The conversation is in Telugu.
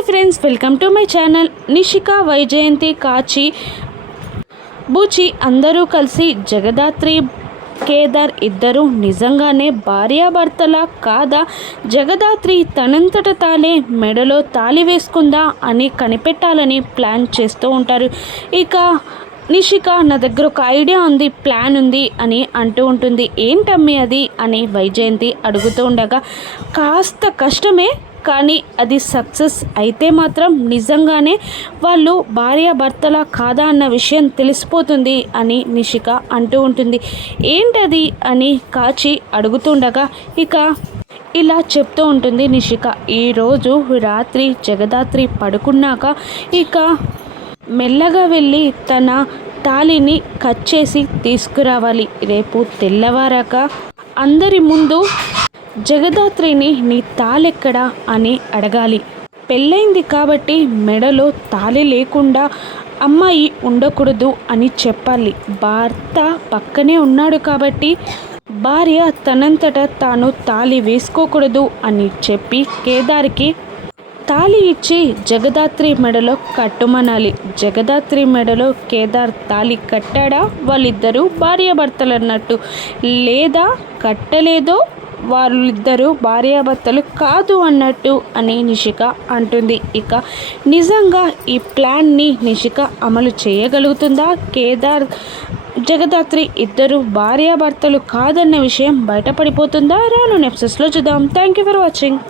Hi friends, welcome to my channel. Nishika, Vyjayanthi, కాచి, బూచి అందరూ కలిసి జగదాత్రి, కేదార్ ఇద్దరు నిజంగానే భార్యాభర్తలా కాదా, జగదాత్రి తనంతట తానే మెడలో తాళి వేసుకుందా అని కనిపెట్టాలని ప్లాన్ చేస్తూ ఉంటారు. ఇక నిషిక నా దగ్గర ఒక ఐడియా ఉంది, ప్లాన్ ఉంది అని అంటూ ఉంటుంది. ఏంటమ్మి అది అని వైజయంతి అడుగుతూ ఉండగా, కాస్త కష్టమే కానీ అది సక్సెస్ అయితే మాత్రం నిజంగానే వాళ్ళు భార్యాభర్తలా కాదా అన్న విషయం తెలిసిపోతుంది అని నిషిక అంటూ ఉంటుంది. ఏంటది అని కాచి అడుగుతుండగా ఇక ఇలా చెప్తూ ఉంటుంది నిషిక. ఈరోజు రాత్రి జగదాత్రి పడుకున్నాక ఇక మెల్లగా వెళ్ళి తన తాళిని కట్ చేసి తీసుకురావాలి. రేపు తెల్లవారాక అందరి ముందు జగదాత్రిని నీ తాళెక్కడా అని అడగాలి. పెళ్ళైంది కాబట్టి మెడలో తాళి లేకుండా అమ్మాయి ఉండకూడదు అని చెప్పాలి. భర్త పక్కనే ఉన్నాడు కాబట్టి భార్య తనంతట తాను తాళి వేసుకోకూడదు అని చెప్పి కేదార్కి తాళి ఇచ్చి జగదాత్రి మెడలో కట్టుమనాలి. జగదాత్రి మెడలో కేదార్ తాళి కట్టాడా వాళ్ళిద్దరూ భార్యాభర్తలు అన్నట్టు, లేదా కట్టలేదో వాళ్ళిద్దరూ భార్యాభర్తలు కాదు అన్నట్టు అని నిషిక అంటుంది. ఇక నిజంగా ఈ ప్లాన్ని నిషిక అమలు చేయగలుగుతుందా? కేదార్, జగదాత్రి ఇద్దరు భార్యాభర్తలు కాదన్న విషయం బయటపడిపోతుందా? రాను ఎపిసోడ్స్లో చూద్దాం. Thank you for watching.